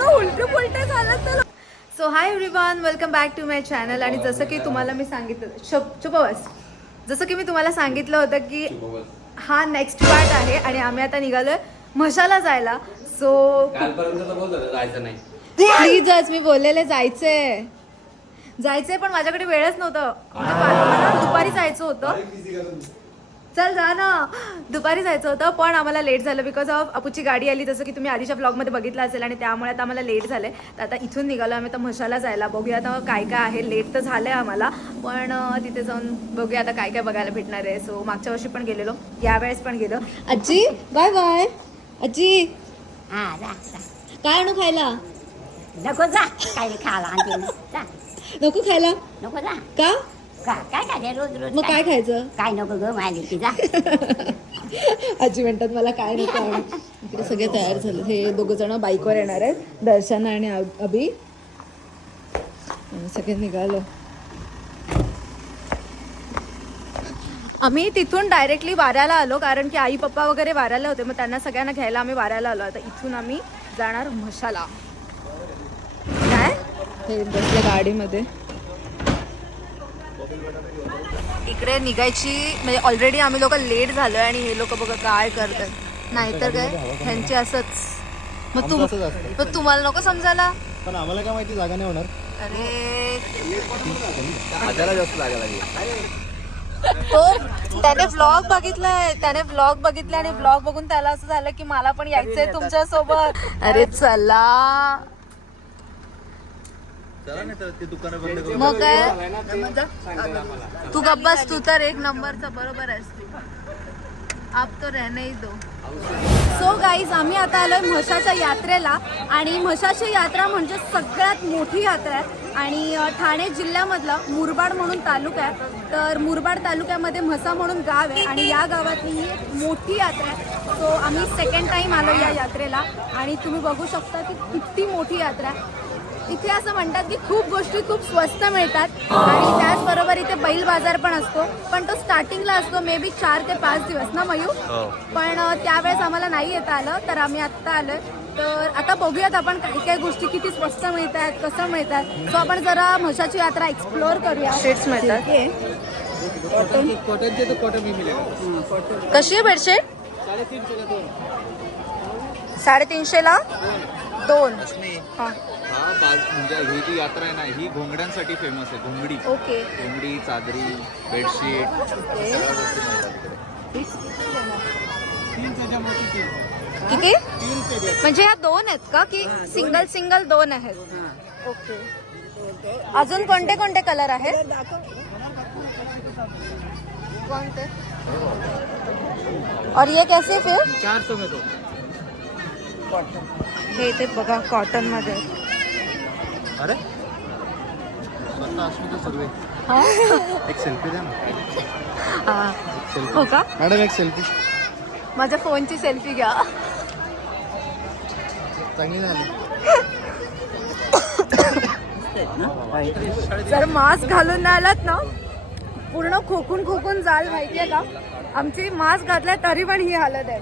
उलटे झालं. So hi everyone, welcome back to my channel. आणि जसं की तुम्हाला मी सांगितलं चुपवस जसं की मी तुम्हाला सांगितलं होतं की हा नेक्स्ट पार्ट आहे आणि आम्ही आता निघालोय म्हशाला जायला. सो जायचं नाही प्लीजच, मी बोललेले जायचंय पण माझ्याकडे वेळच नव्हतं. मला दुपारी जायचं होतं. चल जा ना, दुपारी जायचं होतं पण आम्हाला लेट झालं बिकॉज ऑफ अपूची गाडी आली, जसं की तुम्ही आधीच्या ब्लॉगमध्ये बघितलं असेल. आणि त्यामुळे आता आम्हाला लेट झालं आहे. तर आता इथून निघालो आम्ही आता म्हशाला जायला. बघूया आता काय काय आहे. लेट तर झालं आहे आम्हाला, पण तिथे जाऊन बघूया आता काय काय बघायला भेटणार आहे. सो मागच्या वर्षी पण गेलेलो, यावेळेस पण गेलो. आजी बाय बाय. आजी काय आणू खायला? नको जा, काही खायला आणते जा. नको खायला? नको जा. का? काय काय रोज रोज मग काय खायचं? काय नको ग माहिती की जा. आजी म्हणतात मला काय नको. इकडे सगळे तयार झाले. हे दोघं जण बाईकवर येणार आहेत, दर्शन आणि अभि. सगळे निघालो. आम्ही तिथून डायरेक्टली वाऱ्याला आलो कारण की आई पप्पा वगैरे वाऱ्याला होते, मग त्यांना सगळ्यांना घ्यायला आम्ही वाऱ्याला आलो. आता इथून आम्ही जाणार म्हशाला. काय हे बसल्या गाडीमध्ये. इकडे निघायची म्हणजे ऑलरेडी आम्ही लोक लेट झालोय आणि हे लोक बघा काय करतात. नाहीतर काय ह्यांची असंच. मग तुम्हाला नको समजायला. पण आम्हाला काय माहिती जागा नाही होणार. अरे जास्त जागा लागली. त्याने व्लॉग बघितलाय आणि व्लॉग बघून त्याला असं झालं की मला पण यायचंय तुमच्या सोबत. अरे चला मग काय, तू गप्पस. तू तर एक नंबरचा बरोबर आहेस तू. आप तो रहने ही दो. सो गाईज, आम्ही आता आलोय म्हशाच्या यात्रेला. आणि म्हशाची यात्रा म्हणजे सगळ्यात मोठी यात्रा आहे आणि ठाणे जिल्ह्यामधला मुरबाड म्हणून तालुका आहे. तर मुरबाड तालुक्यामध्ये म्हसा म्हणून गाव आहे आणि या गावातली ही एक मोठी यात्रा आहे. सो आम्ही सेकंड टाइम आलो या यात्रेला आणि तुम्ही बघू शकता की किती मोठी यात्रा आहे. इथे असं म्हणतात की खूप गोष्टी खूप स्वस्त मिळतात आणि त्याचबरोबर इथे बैल बाजार पण असतो, पण तो स्टार्टिंगला असतो मे बी 4 ते 5 दिवस ना मयू. पण त्यावेळेस आम्हाला नाही येता आलं, तर आम्ही आत्ता आलोय. तर आता बघूयात आपण काय काय गोष्टी किती स्वस्त मिळतात, कसं मिळतात. सो आपण जरा म्हशाची यात्रा एक्सप्लोअर करूया. शेड्स मिळतात. कशी आहे बेडशीट? 350ला 2. म्हणजे ही जी यात्रा आहे ना, ही घोंगड्यांसाठी फेमस आहे. घोंगडी, ओके. घोंगडी, चादरी, बेडशीट. किती? म्हणजे ह्या 2 आहेत का की सिंगल 2 आहेत? ओके. अजून कोणते कोणते कलर आहेत? कोणते? और ये कैसे फिर? 400 में 2. हे ते बघा कॉटन मध्ये. अरे स्वतः असतो सगळे. एक सेल्फी द्या ना. हो का मॅडम, एक सेल्फी. माझ्या फोनची सेल्फी घ्या. चांगली झाली. जर मास्क घालून नाही आलात ना, पूर्ण खोकून जाल. माहितीये का, आमची मास्क घातलाय तरी पण ही हालत आहे.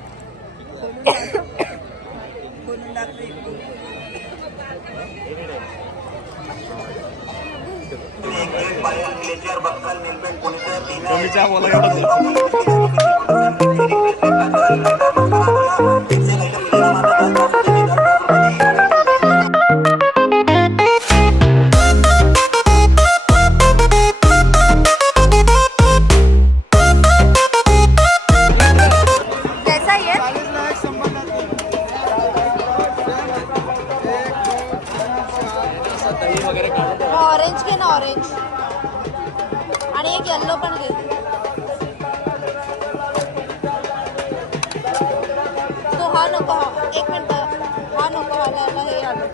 ऑरेंज घे ना, ऑरेंज. आणि एक येल्लो पण घे. तो हा नको. एक मिनिट, हा नको. हाला हे आलं.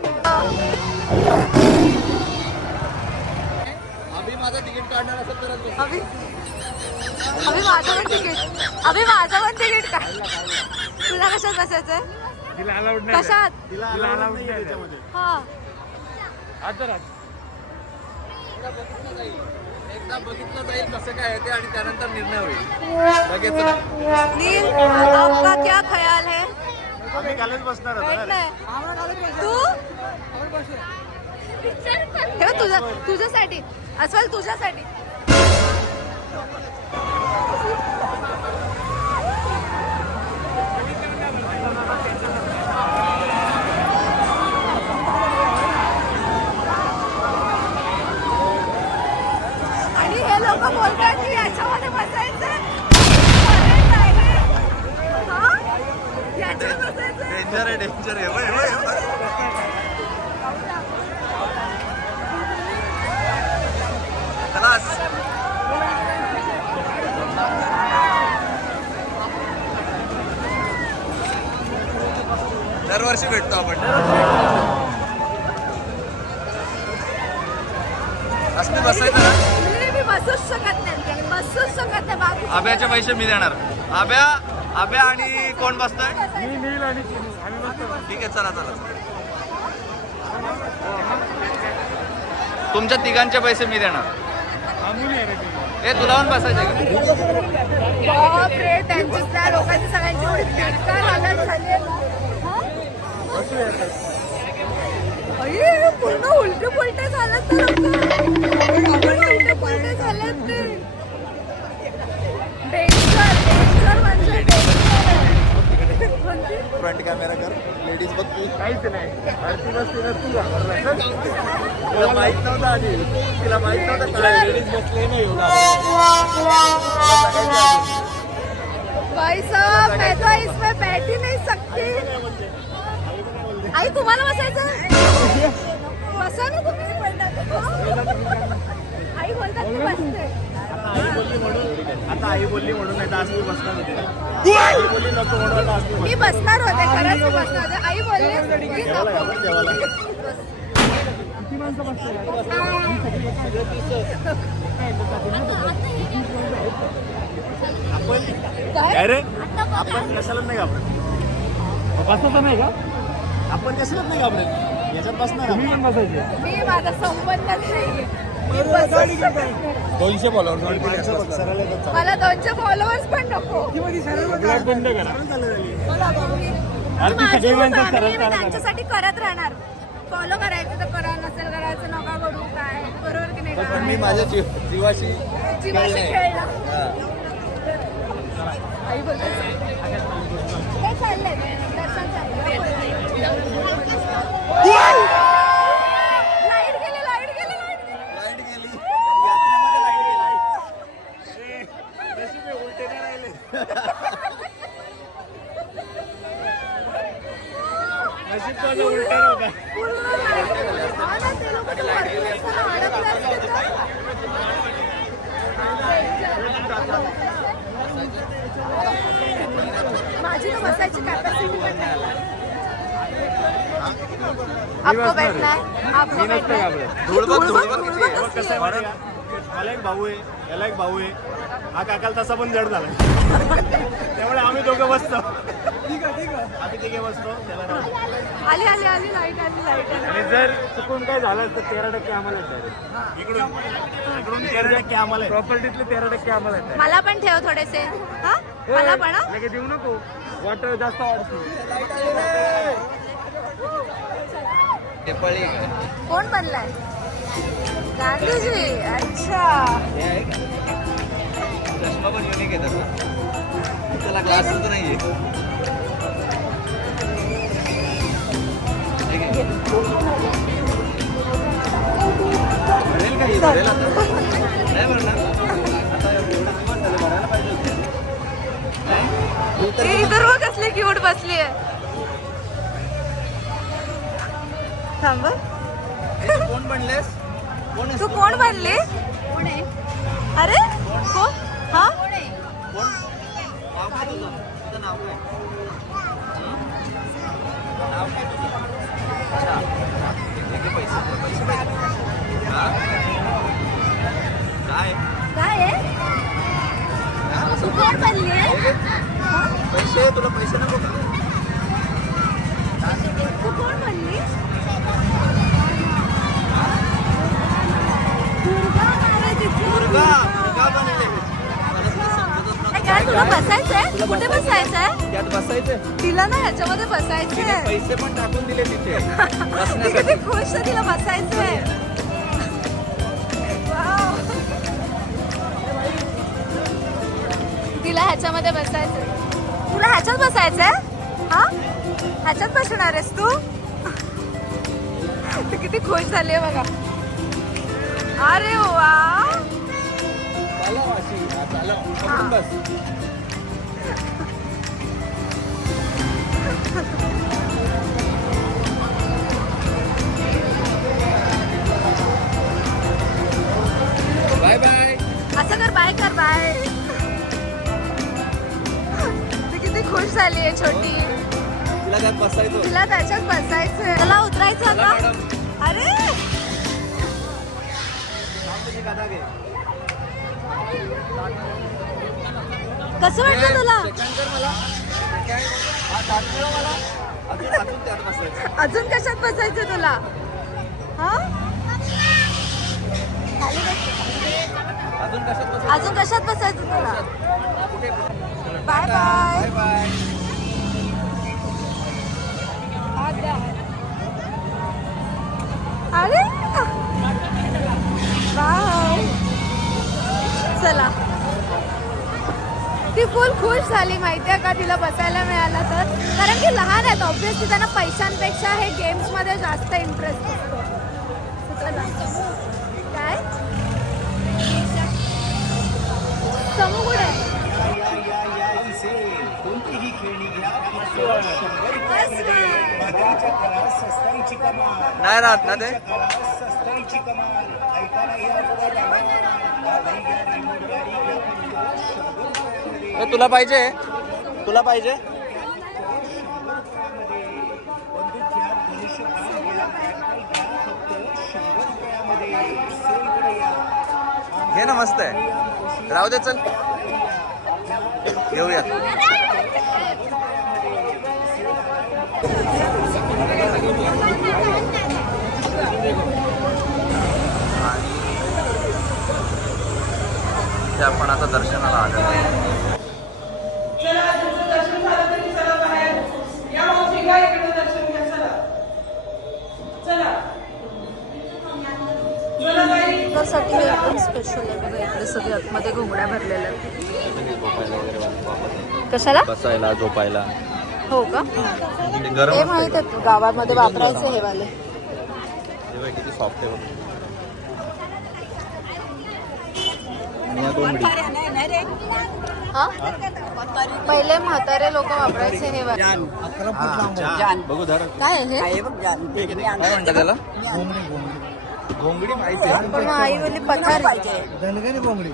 अभि माझं तिकीट काढणार असेल तर अभि माझं पण तिकीट काय? तुला कशात बसायचंय? कशात? हा एकदा बघितलं जाईल कसं काय आहे ते आणि त्यानंतर निर्णय होईल. नील, आपका क्या ख्याल है? आम्ही कालच बसणार होतो. तू ठेव तुझ्यासाठी अस्वल तुझ्यासाठी. आणि हे लोक बोलतात की याच्यामध्ये बसायचं. याच्यात बसायचं. डेंजर आहे डेंजर आहे. दरवर्षी भेटतो आपण. असं बसायचं ना. मी बसूच शकत नाही बाबू. आब्याचे पैसे मी देणार. आब्या आणि कोण बसतोय? ठीक आहे चला. तुमच्या तिघांचे पैसे मी देणार. हे तुला पण बसायचे का? बापरे, त्यांची त्या लोकांची सगळ्यांची एवढी बेकार हालत झाली आहे. पूर्ण उलटे पुलटे झालं तर उलटे पुलटे झालेत ते. डेंजर म्हणजे फ्रंट कॅमेरा कर. लेडीज बघ तू. काहीच नाही. आरती बसते ना तू घाबरला. तिला माहित नव्हतं आधी. तिला माहित नव्हतं लेडीज बसले नाही भाई साहब, मैं तो इसमें बैठ ही नहीं सकती. आई तुम्हाला बसायचं? बसा ना तुम्ही. आई बोलतात की बसते. आता आई बोलली म्हणून नाही तर आज मी बसणार होते. आई बोलली नको म्हणून आता आज मी मी बसणार होते, खरंच मी बसणार होते. आई बोलली की नको. किती माणसं बसतात? काय रे? आपण कशाला नाही घाबरत? बसत नाही का? आपण कशाला नाही घाबरत? याच्यात बसणार. मी पण बसायचे. मी माझा संबंधच नाहीये. मी बसूच शकत नाही. 200 फॉलोअर्स. मला 200 फॉलोअर्स पण नको. ब्लॉग बंद करा. माझी family मी त्यांच्यासाठी करत राहणार. फॉलो करायचं तर करा, नसेल करायचं नका करू. काय बरोबर की नाही? पण मी माझ्या जीवाशी जीवाशी खेळला. आई बोलते हे चाललंय दर्शन चाललंय. लाईट गेली. उलटे नाही राहिले. नशीब माझं उलटा नव्हता. माझी तर बसायची कॅपॅसिटी पण नाही. आपको बैठना है. आपको बैठना है. धूळ बघ कसं आहे माहिती का? मला एक भाऊ आहे, याला एक भाऊ आहे. हा काकाला तसा पण जड झाला. त्यामुळे आम्ही दोघं बसतो. आम्ही तिघे बसतो. आली लाईट आली. आणि जर चुकून काय झालं तर 13% आम्हाला इकडून 13% आम्हाला. प्रॉपर्टीतले 13% आम्हाला. मला पण ठेव थोडेसे. हा मला पण. लगेच देऊ नको. वॉटर जास्त वाढतो. कोण बनलाय? गांधीजी. अच्छा. चष्मा पण युनिक आहे त्याचा. त्याला ग्लासच नाहीये. भरेल आता. नाही भरणार. इधर बघ कसली क्यूट बसली आहे. थांब. कोण बनलेस? तू कोण बनली? अरे कोण? हा कोण? नाव काय तुझं? तुझं नाव काय? नाव काय तुझं? अच्छा. पैसे पाहिजे. हा? काय? काय आहे? तू कोण बनली आहे? पैसे तुला पैसे नको का? तू कोण बनली? दुर्गा बनले. मुलगा बनले. मला तुला समजतच नव्हतं. काय तुला बसायचंय? कुठे बसायचंय? त्यात बसायचं. तिला ना ह्याच्यामध्ये बसायचंय. पैसे पण टाकून दिले तिथे ती किती खुश आहे, तिला बसायचंय. Wow. तिला ह्याच्यामध्ये बसायचंय. तुला ह्याच्यात बसायचंय? हा, ह्याच्यात बसणार आहेस तू? ती किती खुश झाली आहे बघा. अरे वा, बस. Bye bye. असं कर, बाय कर, बाय. ती किती खुश झाली आहे छोटी. तिला त्यात बसायचं. तिला त्याच्यात बसायचंय. चला उतरायचं आता. अरे कसं वाटलं तुला? अजून कशात बसायचं तुला? हा, अजून कशात बसायचं तुला? Bye bye. बाय. अरे बाय. चला, ती फुल खुश झाली माहितीये का तिला बसायला मिळालं तर. कारण की लहान आहेत, ऑब्व्हियसली त्यांना पैशांपेक्षा हे गेम्स मध्ये जास्त इंटरेस्ट असतो. चला. काय समू कुठे आहे? नाही राहत ना ते. तुला पाहिजे? तुला पाहिजे? घे ना, मस्त आहे. राहू दे, चल घेऊया. ते आपण आता दर्शनाला आलेलो आहे. साठी हे एकदम स्पेशल आहे बघा. इकडे सगळे आतमध्ये घोंगड्या भरलेल्या आहेत. झोपायला वगैरे वापरतात. कशाला? बसायला, झोपायला. हो का? ते गरम हे असते. माहित आहे, गावामध्ये वापरायचे हे वाले. हे बघ किती सॉफ्ट आहे बघ. आणि या कोंबडी. हा, पहिले म्हातारे लोक वापरायचे हे वाले. बघू धर. काय आहे हे? काय म्हणतात त्याला? घोंगडी माहिती आहे. पण आई वाली पथारी. धनगरी कोंबडी.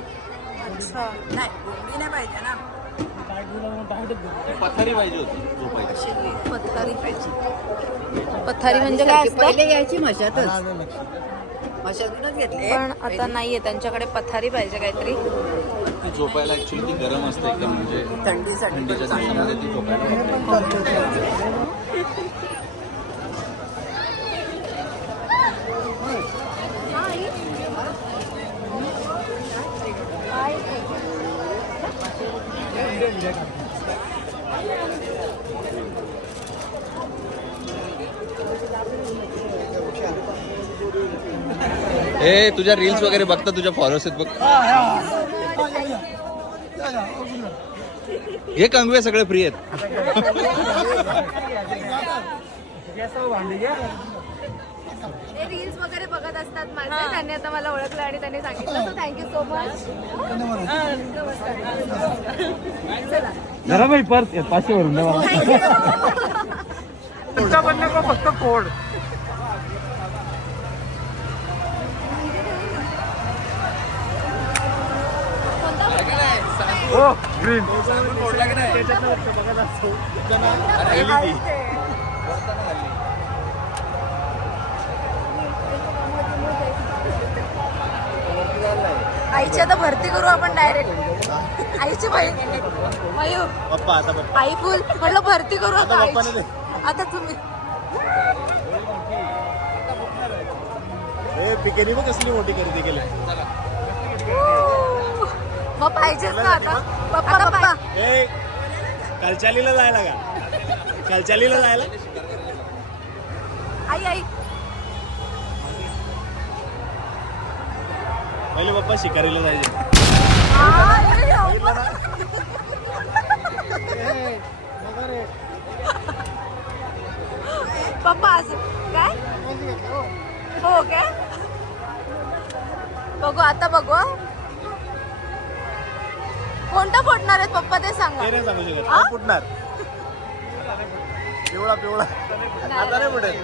अच्छा, पथारी पाहिजे होती झोपायची. पथारी पाहिजे. पथारी म्हणजे काय असतं? पहिले यायची मशातच मशातूनच घेतले. पण आता नाहीये त्यांच्याकडे. पथारी पाहिजे काहीतरी. ती झोपायला ऍक्च्युली ती गरम असते एकदम, म्हणजे थंडीसाठी थंडीच्या दिवसामध्ये ती झोपायला. ए, तुझ्या रील्स वगैरे बघता, तुझ्या फॉलोअर्स आहेत बघ. हे कंगवे सगळे फ्री आहेत. ते रील्स वगैरे बघत असतात माझे. त्यांनी आता मला ओळखलं आणि त्यांनी सांगितलं, तर थँक्यू सो मच. जरा बाई परत 500 वरून तुमचा पण नको, फक्त कोड. हो, ग्रीन. आईची आता भरती करू आपण डायरेक्ट. आईची बहीण मयूर पप्पा आता पप्पा. आई फुल म्हटलं भरती करू आता आता पप्पाने आईची. आता तुम्ही पिकेनी पण कसली मोठी खरेदी केली. मग पाहिजेच ना आता. पप्पा पप्पा ए कलचालीला जायला का कलचालीला जायला आई आई पहिले पप्पा शिकारीला जायचे पप्पा असं काय हो काय बघू आता बघू हा. कोणता फोडणार आहेत पप्पा ते सांगा ते नाही सांगू शकत हा? फुटणार पिवळा पिवळा आता नाही फुटेल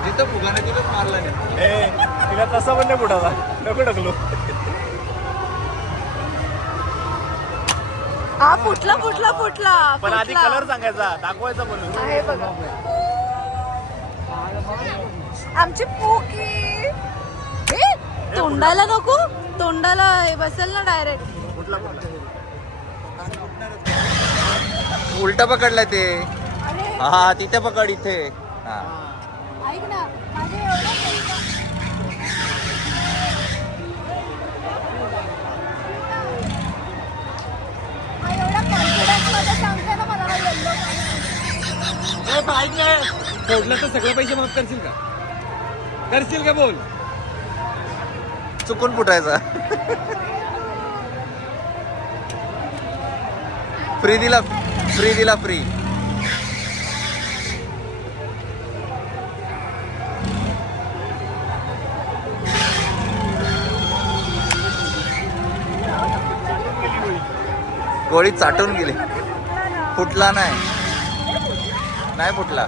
जिथं फुगाने तिथंच मारला नाही. ए तिला तसा पण नाही फुटायचा नको टाकलो हा फुटला फुटला फुटला पण आधी फुटला. कलर सांगायचा दाखवायचा पण आहे बघा आमची पोकी ए, तोंडाला नको तोंडाला हे बसेल ना डायरेक्ट फुटला फुटला उलटा पकडलाय ते अरे हा तिथे पकड इथे हा ऐक ना माझे एवढं पैसा- हा, एवढा confidence मध्ये सांगते ना मला हा yellow color. फोडलं तर सगळे पैसे माफ करशील का करशील का बोल चुकून फुटायचा फ्री दिला फ्री गोळी चाटून गेली फुटला नाही फुटला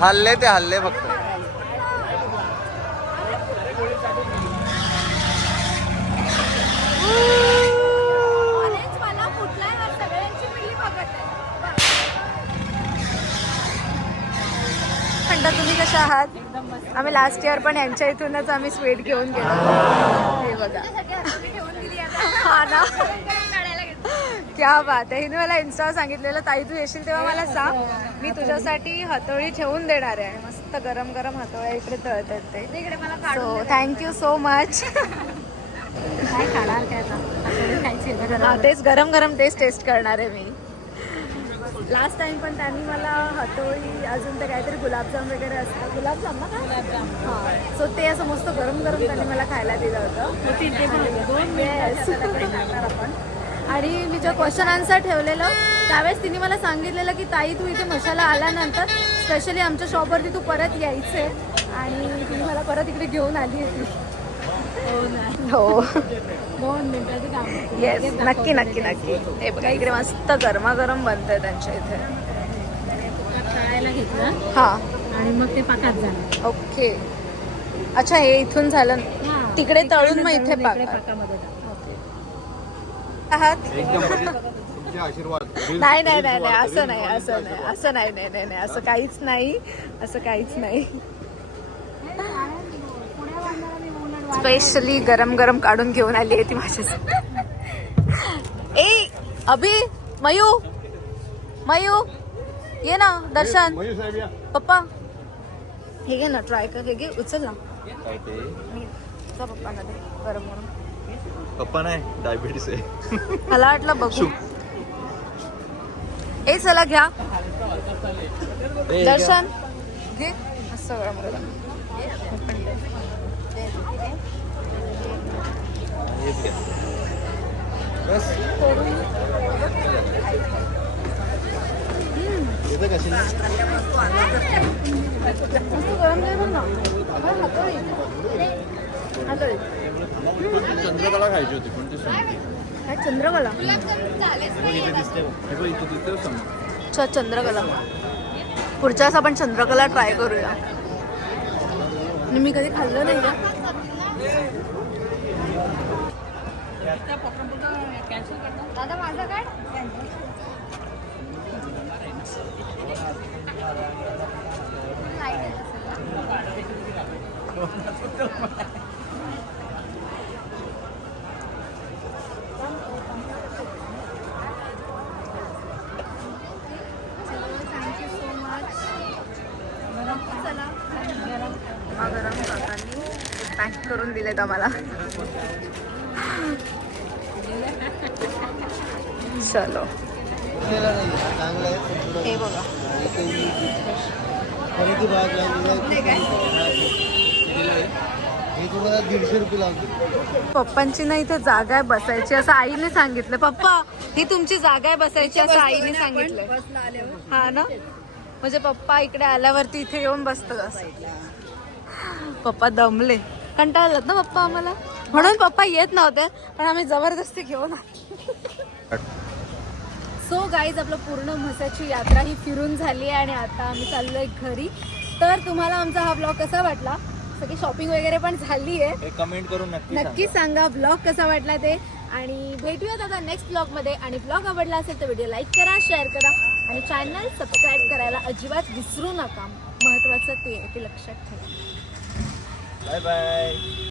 हल्ले फक्त Orange मला फुटलाय ना, सगळ्यांची पिल्ली बघत आहे. म्हणता तुम्ही कशा आहात आम्ही लास्ट इयर पण यांच्या इथूनच आम्ही स्वीट घेऊन गेलो हे बघा हा ना क्या बात आहे हिने मला इन्स्टावर सांगितलेलं ताई तू येशील तेव्हा मला सांग मी तुझ्यासाठी हातोळी ठेवून देणार आहे आणि मस्त गरम गरम हातोळ्या इकडे तळतात ते सो थँक्यू सो मच काय खाणार काय खायचे हा तेच गरम गरम टेस्ट करणार आहे मी लास्ट टाइम पण त्यांनी मला हातोळी अजून ते काहीतरी गुलाबजाम वगैरे असतं गुलाबजाम ना गुलाबजाम हां सो ते असं मस्त गरम गरम त्यांनी मला खायला दिलं होतं Yes. आपण आणि मी जेव्हा क्वेश्चन आन्सर ठेवलेलं त्यावेळेस तिने मला सांगितलेलं की ताई तू इथे मशाला आल्यानंतर स्पेशली आमच्या शॉपवरती तू परत यायचे आणि तिने मला परत इकडे घेऊन आली होती हो 2 मिनिटाचं काम येस नक्की नक्की नक्की हे बघा इकडे मस्त गरमागरम बनतंय त्यांच्या इथे तळायला घेतलं हा आणि मग ते पाकात झालं ओके अच्छा हे इथून झालं तिकडे तळून मग इथे पाक पाकामध्ये आहात तुमचे आशीर्वाद नाही नाही नाही नाही असं नाही असं नाही असं नाही नाही नाही नाही असं काहीच नाही असं काहीच नाही स्पेशली गरम गरम काढून घेऊन आली आहे ती माझ्यासाठी ए अभि मयू ये ना दर्शन पप्पा हे घे ना ट्राय कर हे घे उचल ना काय ते जा पप्पांना दे गरम गरम पप्पा नाही डायबिटीस आहे मला वाटलं बघू ए चला घ्या दर्शन घे मस्त गरम गरम बस येतं कशी चंद्रकला खायची होती पण ती संपली. काय चंद्रकला इथे दिसते हे बघ, इथे दिसते बघ समोर. अच्छा चंद्रकला पुढच्या वेळेस आपण चंद्रकला ट्राय करूया आणि मी कधी खाल्लं नाही का दादा माझं काय थँक्यू सो मच चला गरम काकांनी पॅक करून दिलेत आम्हाला चलो हे बघा पप्पांची ना इथे जागा आहे बसायची असं आईने सांगितलं. पप्पा ही तुमची जागा आहे बसायची असं आईने सांगितलंय. हा ना, म्हणजे पप्पा इकडे आल्यावरती इथे येऊन बसतात. पप्पा दमले, कंटाळलात ना पप्पा आम्हाला, म्हणून पप्पा येत नव्हते, पण आम्ही जबरदस्ती घेऊन. सो गाईज आपलं पूर्ण म्हसाची यात्रा ही फिरून झाली आहे आणि आता आम्ही चाललोय घरी. तर तुम्हाला आमचा हा ब्लॉग कसा वाटला, सगळी शॉपिंग वगैरे पण झाली आहे, कमेंट करून नक्की सांगा ब्लॉग कसा वाटला ते. आणि भेटूयात आता नेक्स्ट ब्लॉगमध्ये. आणि ब्लॉग आवडला असेल तर व्हिडिओ लाईक करा, शेअर करा आणि चॅनल सबस्क्राईब करायला अजिबात विसरू नका. महत्त्वाचं ते आहे, ते लक्षात ठेवा. Bye bye.